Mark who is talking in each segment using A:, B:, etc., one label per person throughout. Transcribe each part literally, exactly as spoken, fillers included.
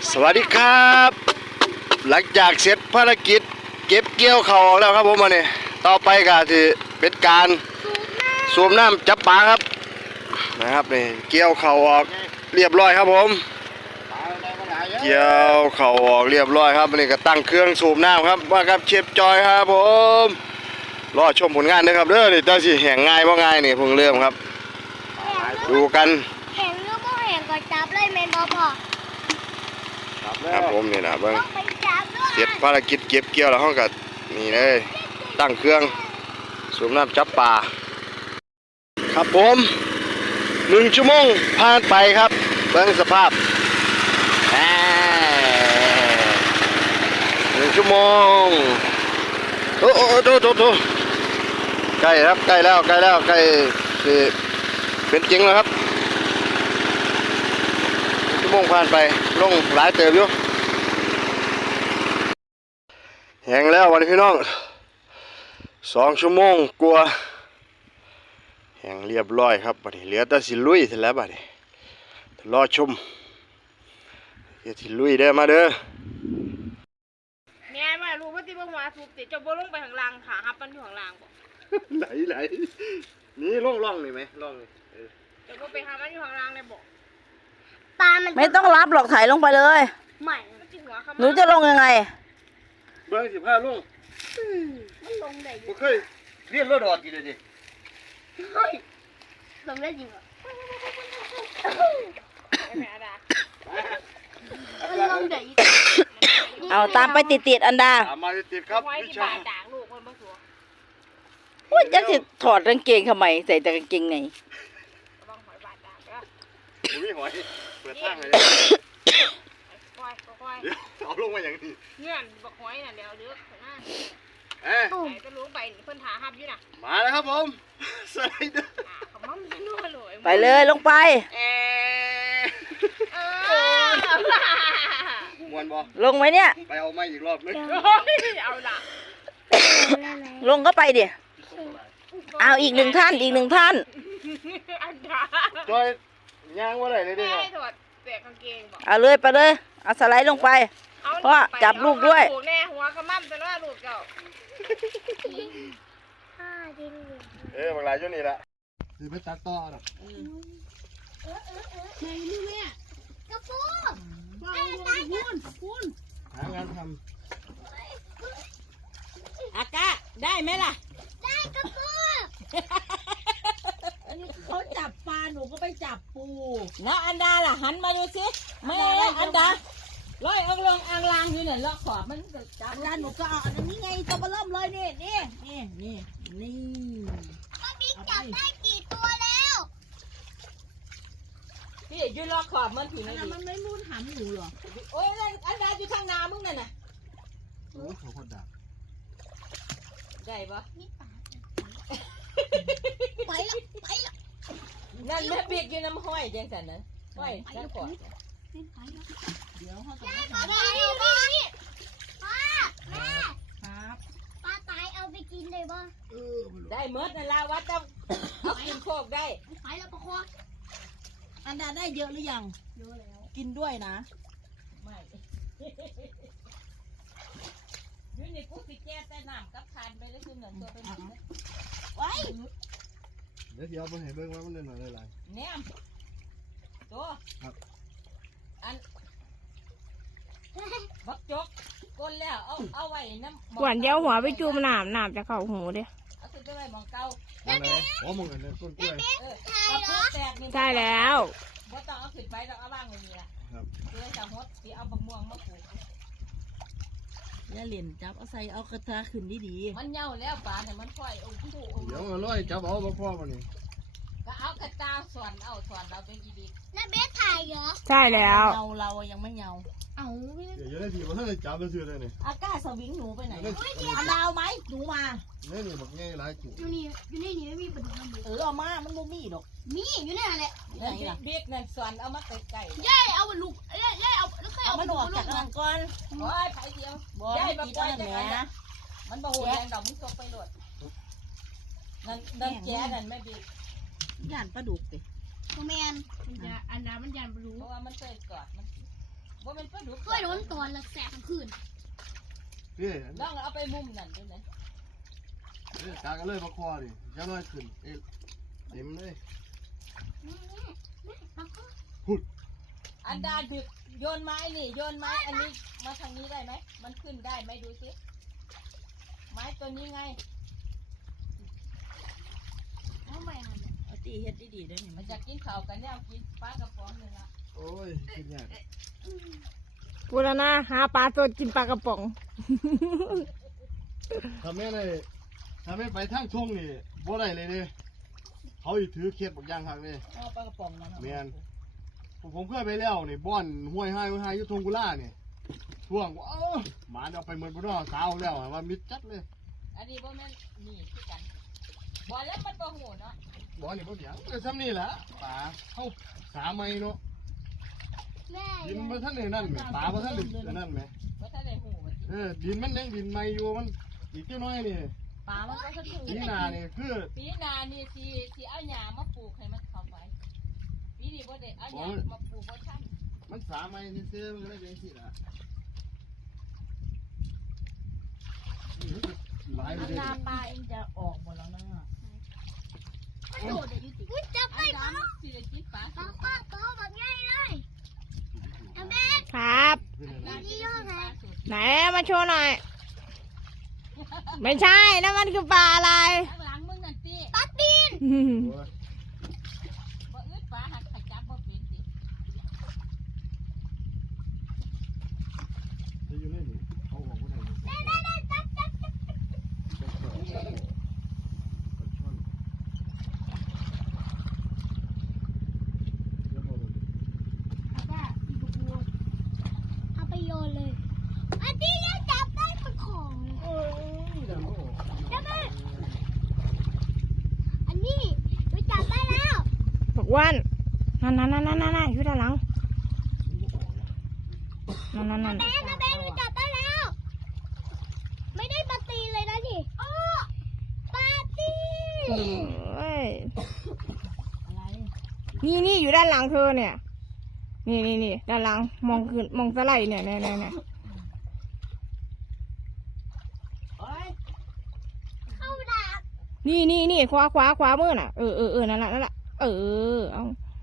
A: สวัสดีครับหลังจากเสร็จภารกิจเก็บเกี่ยวเขาออกแล้วครับผมวันนี้ต่อไปก็จะเป็นการสูบน้ำจับปลาครับนะครับนี่เกี่ยวเขาออกเรียบร้อยครับผมเกี่ยวเขาออกเรียบร้อยครับวันนี้ก็ตั้งเครื่องสูบน้ำครับว่าครับเชฟจอยครับผมรอชมผลงานนะครับเด้อนี่เจ้าสิแห่งง่ายว่าง่ายนี่เพิ่งเริ่มครับดูกัน
B: แห่งเรื่องก็แห่งก็จับเลยเมนบอพอ
A: ครับผมนี่นะเบิ้ง
B: ไปจับด้วย
A: เสร็จภารกิจเก็บเกี่ยวแล้วห้องกันี่เลยตั้งเครื่องสูบน้ำจับปลาครับผมหนึ่งชั่วโมงผ่านไปครับเบิ้งสภาพหนึ่งชั่วโมงโอ้โอ้โตโตโตใกล้ครับใกล้แล้วใกล้แล้วใกล้สิเป็นจริงแล้วครับชั่วโมงผ่านไปลงหลายเติบอยู่แห้งแล้ววันนี้พี่น้องสองชั่วโมงกลัวแห้งเรียบร้อยครับบัดนี้เหลือแต่สิลุยเสร็จแล้วบัดนี้รอชมเดี๋ยวสิลุยได้มาเด้อ
C: แม่มารู้ว่าที่บ่หัวทุบติจะบ่ลงไปข้างล่างขาหับมันอยู่ข้างล่างบ่
A: ไหลไหลนี่ล่องล่องเลยไหมล่องเลย
C: จะบ่ไปหามันอยู่ข้างล่างได้บ่
B: ปลามัน
D: ไม่ต้องรับหรอกถ่ายลงไปเลย
B: ใหม่
C: มันสิหัวเข้ามา
D: หนูจะลงยังไง
A: เบิ้งสิบห้าลุง
B: มันลงได้อ
A: บ่
B: ยู่
A: เคยเรียนรถดอดกี่เลยดิ
B: เฮ้ยลงได้จริงเหรอ
C: แม่ดา
B: มันลงได้อีก
D: เอาตามไปติดๆอันดา
A: ตามมาติดๆครับ
C: ไว้
A: พี่
C: ที่
A: ชา
C: บ่าย ยด่างลูกเพิ่นบ่สัว
D: ว่าจะสิถอดกางเกงทำไมใส่แต่กางเกงใน
C: ระวังหอยบาดด่างเด้อ
A: ผมมีหอยเปิดทางเลย
C: ค่อยค่อย
A: เดี๋ยวเอาลงมาอย่างนี้
C: เงื่อนบักหอยน่ะเดี๋ยวเด้อข้างหน้า
A: เอ๊ะ
C: ไหนจะลงไปนี่เพิ่นถาหับอยู่น่ะ
A: มาแล้วครับผมสไลเดอร์
C: อ่าขมันสินัวเลย
D: ไปเลยลงไป
A: เอ๊ะ
C: เออ
A: มวนบ่
D: ลงไหมเนี่ย
A: ไปเอาไม้อีกรอบนึง
C: เอาล่ะ
D: ลงก็ไปดิเอาอีกหนึ่งท่านอีกหนึ่งท่าน
C: อันดา
A: จอยย่างว่าไรเลยดิ
C: แม่
A: ครับ
C: ให้ถอดแตกกางเกงบ่
D: เอาเลยไปเลยเอาสไลด์ลงไป เพราะว่าจับลูกด้วย
C: แน่หัวขมั่มแต่ว่าลูกเจ้า
B: ห้าดินเหลือง
A: เออบางรายช่วงนี้ละคือไปตัดต่อหรอก
B: เออเออเออไหนนี่แม่กระปูไอ้ตายคุณคุณ
A: หางานท
D: อากาได้ไหมล่ะ
B: ได้กระปู
D: เขาจับปลาหนูก็ไปจับปูนะอันดาล่ะหันมาดูสิไม่อันดาลอยเอาลงอ่างลางอยู่เนี่ยเลาะขอบมันจับอันดาหนูก็เอาอันนี้ไงตัวมาเริ่มเลยนี่นี่นี่นี่นี่
B: ป้าบิ๊กจับได้กี่ตัวแล้ว
D: พี่ยืนรอขอบมันถึงนะมันไม่มูนหำหนูหรอโอ้ยอันดาอยู่ข้างนามึงนั่นน่ะ
A: ำโอ้เขาคนด่า
D: ได้ปะ
B: ไปละไปละ
D: นั่นแม่ปีกอยู่น้ำห้อยแจงสันนะห้อยนั่นก่อน
B: ไปละ
D: เดี๋ยวเขาจะ
B: ป้าตายเอาไปกินป้าแม่
D: ครับ
B: ป้าตายเอาไปกินเลยบ่
D: ได้เมิดนั่นละวัดต้องเอากินโคกได้
B: ไปแล้วปะคอ
D: อันดาได้เยอะหรือยัง
B: เยอะแล้ว
D: กินด้วยนะไม่ยูนี่กูสิแก้แต่น้ำกับทานไปแล้วคือเหนือตัวเป็นไว้
A: เดี๋ยวเดี๋ยวไปเห็นเบิ้งว่ามันเล่นอะไร
D: แหนมตัวอันบักจกก้นแล้วเอาเอาไว้น้ำ
C: หวานเดียวหัวไปจูมน้ำน้ำจะเข้าหูเด้อ
D: เอาขึ้นไปไว้มองเก่า
A: นั่นไหนอ๋อมึงเห็นต้นกล้วย
D: เออกับพวกแตกนี่
C: ใช่แล้ว
D: บ่ต้องเอาขึ้นไปต้องเอาว่างไว้นี่ล่ะเลยจะฮดสิเอาบักม่วงมาปลูกอย่าเล่นจับเอาใส่เอากระทะขึ้นดีๆมันเหี่ยวแล้วปลาเนี่ยมันค่อยองคู่อง
A: เดี๋ยวมาลอยจับเอาบ่พ่อมานี่
D: ก็เอากระตาส่วนเอาส่วนเราเป็นอีดี
B: น้าเบสถ่ายเหรอ
C: ใช่แล้ว
D: เราเรายังไม่เงา
B: เอา
A: เดี๋ยวจะได้ทีว่าถ้าได้จับมันซื้อเลยนี่
D: อากาสวิงหนูไปไหนเอาดาวไหมหนูมา
A: นี่นี่บักง่ายหลายจุด
B: อยู่นี่อยู่นี่นี่ไม่มีปลาดุกน้ำเบส
D: เออเอามามันบ่มีดอก
B: มีอยู่นี่แหละ
D: ไหนล่ะเบ็ดนั่นส่วนเอามาไกลๆ
B: ย่าเอาปลาดุกย่าย่าเอาแล้วค่อย
D: เอา
B: เอาป
D: มั
B: ลาน ดุ
D: อก อก
B: ลู
D: จาก
B: ก
D: รังก่อนโอ้ยไปเดียวได้มาปล่อยจากกันนะมันบ่โหดแรงดอกมึงตกไปโหลดนั่นนั่นแก่นั่นไม่บีย่านปลาดุกติ
B: ตัวแมน
C: มันจะอันน้ำมันยันรู้
D: เพราะว่ามันเคยกอดมันว่ามันปลาดุก
B: เคยโดนตอนละแสบทั้งคืน
A: เฮ้ย
D: ลองเอาไปมุมนั่นดูเลย
A: เฮ้ยกากันเลยมาคอดิจะน้อยขึ้นเอ๊ะเต็มเลย
B: แม่แม่แม่ปลาคอ
D: อันดาถึกโยนไม้นี่โยนไม้อันนี้มาทางนี้ได้ไหมมันขึ้นได้ไหมดูสิไม้ตัวนี้ไง
B: เอาไปหัน
D: เอาตีเฮ็ดดีๆได้ไหมมันจะกินข้าวกันเนี่ยกินปลากระป๋องหนึ่งละ
A: โอ้ยกินยาก
C: พูดแล้วนะหาปลาสดกินปลากระป๋อง
A: ถ้าแม่ได้ถ้าแม่ไปทางทุ่งนี่บ่ได้เลยเนี่ยเขาอีถือเข็ดบักอย่างหักเลย
D: เอาปลากระป๋องมา
A: แม่น ผมเคยไปแล้วนี่บ่อนห้วยไห้ห้วยไห้อยุทงกุล่านี่ช่วงว่าเออหมาเอาไปเหมือนบ่นอสาวแล้วอะว่ามิดจัดเลย
D: อันนี้บ่แม่นนี่คือกันบอลแล้วมันบ่หูเนาะ
A: บ่นี่บ่เสียงก็ซ้ำนี่แหละป่าเข้าสาไม้เนาะ
B: แม่
A: ดินบ่ทันได้นั่นแหมป่าบ่ทันได้นั่นแหม
D: ว่าถ้าได้หูมันสิ
A: เออดินมันยังดินใหม่อยู่มันอีกเจ้าน้อยนี่
D: ปลามันก็ขึ้นถึง
A: ปีหน้านี่คือ
D: ปีหนานี่สิสิเอาหญ้ามาปลูกให้มันเข้าไปปีนี้บ่ได้เอาหญ้ามาปลูกบ่ทัน
A: มันสาไม้ซื่อๆมันก็ได้เป็นสิล่ะหลายไป
D: อัน
A: เลย
D: นาปลาเองจะออกหมดแล้วนะ
B: กระโดดเดี๋ยวอยู่ติอุ้ยจับไปปลา
D: สิได้กินปลา
B: ปลาคอตัวแบบใหญ่เลยเอาแม่
C: ครับ
B: นี่ย่อไง
C: ไหนมาโชว์หน่อย ไม่ใช่นั่นมันคือปลาอะไร
D: ข้างหลังมึงนั่นสิ
B: ปลาตีน
D: บ่อึดปลาหักขจับบ่เป็นสิ
A: จะอยู่ในนี่เขาออกบ่ได้
B: ได้ได้ได้จับจับจับ เอาได้อีกบัวเอาไปโยนเลยอันนี้ยังจับได้เป็นของเลยจับได้อันนี้หนูจับได้แล้ว
C: บอกว่านั่นนั่นนั่นนั่นนั่นอยู่ด้านหลังนั่นนั่นนั่น
B: แม่นะแม่หนูจับได้แล้ว ไม่ได้ปลาตีนเลยนะนี่โอ้ปลาตีน
C: โอ้ย
D: อะไร
C: นี่นี่อยู่ด้านหลังเธอเนี่ย นี่นี่นี่ด้านหลังมองขึ้นมองสไลด์เนี่ยเนี่ยเนี่ยเนี่ย
D: โอ้ย
B: เข้าดัก
C: นี่นี่นี่ขวาขวาขวามือน่ะเออเออเออนั่นแหละนั่นแหละเออเอา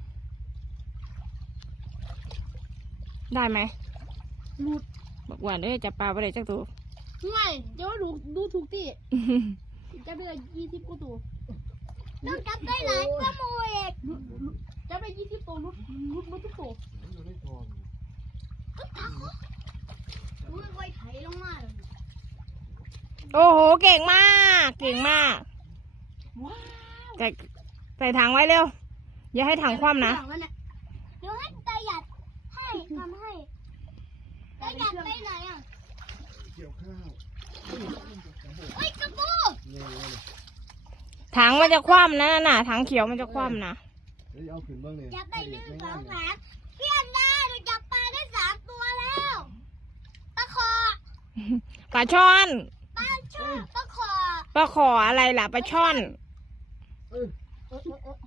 C: ได้ไหม
B: หลุด
C: บอกว่าเด้อจับปลาไปได้จักตัว
B: ห่วยเดี๋ยวดูดูถูกที่จับได้ยี่สิบกว่าตัวต้องจับได้หลายตัวโมเอกจับได้ยี่สิบตัวลุดลุดมาทุกตัว
A: อยู่ในทอง
B: ก็ตาเขาอุ้ยไว้ไถลงมาเลย
C: โอ้โหเก่งมาก เก่งมาก
D: ว้าว
C: ใส่ใส่ถังไว้เร็ว อย่าให้ถังคว่ำนะ
B: เดี๋ยวให้ตาหยัดให้ทำให้ตาหยัดไปไหนอ่ะ
A: เกี่ยวข้าว
B: เฮ้ยกระปู
A: เนี่ยเลย
C: ถังมันจะคว่ำนะนั่นน่ะถังเขียวมันจะคว่ำนะ
A: เฮ้ยเอาขึ้นบ้างเนี่ย
B: จับได้หนึ่งสองสามพี่อันดาหนูจับปลาได้สามตัวแล้วปลาคอ
C: ปลาช่อน
B: ปลาช่อนปลาคอ
C: ปลาขออะไรล่ะปลาช่อน
A: เออ
B: เออเออเออ